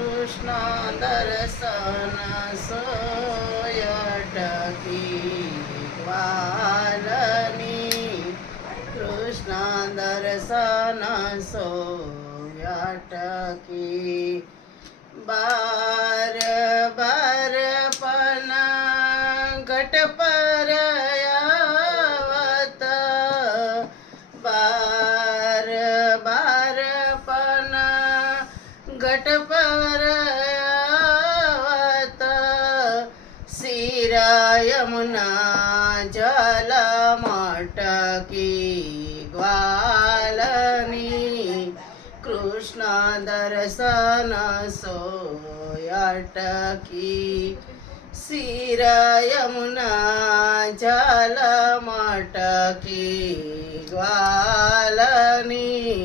કૃષ્ણ દર્શન સોયટકી ગ્વાલની કૃષ્ણ દર્શન સોયટકી બાર બાર પના ઘટ પર આવત બાર બાર પના ઘટ પર આવત શિરા યમુના જલ મટકી ગ્વાલની કૃષ્ણ દર્શન સોયટકી શિર યમુના જલ મટકી ગ્વાલની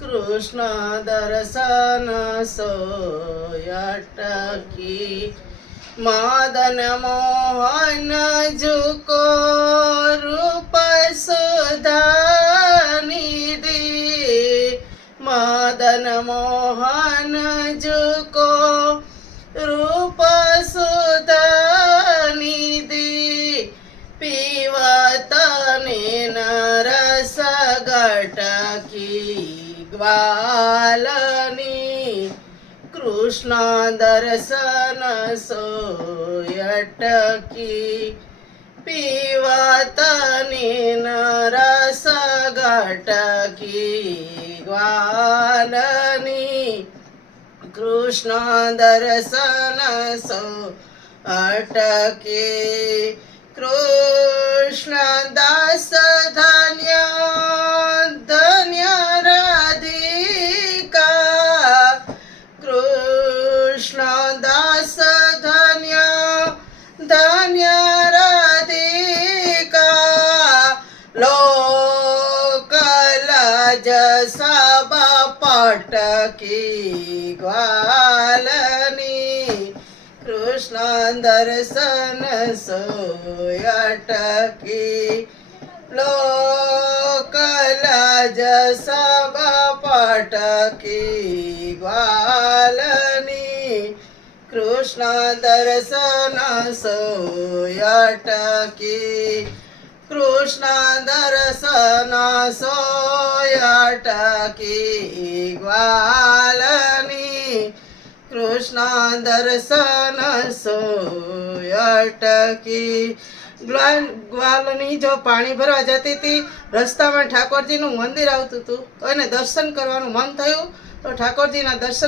કૃષ્ણ દર્શન સોયટકી મદન મોહન ઝુકો રૂપ સુધાનિધિ મદન મોહન ઝુકો રૂપ સુધાનિધિ પીવત રસ ગટકી ગ્વાલની કૃષ્ણ દર્શન સોયટકી પીવત રસ ગટકી ગ્વાલની કૃષ્ણ દર્શન સોયટકી કૃષ્ણ દાસ ધન્ય ધન્ય રાધિકા કૃષ્ણ દાસ ધન્ય ધન્ય રાધિકા લોકલાજ સબ પટકી ગ્વાલની કૃષ્ણ દર્શન સોયટકી લોકલાજ સબ પટકી ગ્વાલની કૃષ્ણ દર્શન સોયટકી કૃષ્ણ દર્શન સોયટકી ગ્વાલની કૃષ્ણ દર્શન સોયટકી ગ્વાલની જો પાણી ભરવા જતી હતી રસ્તામાં ઠાકોરજીનું મંદિર આવતું હતું તો એને દર્શન કરવાનું મન થયું તો ઠાકોરજીના દર્શન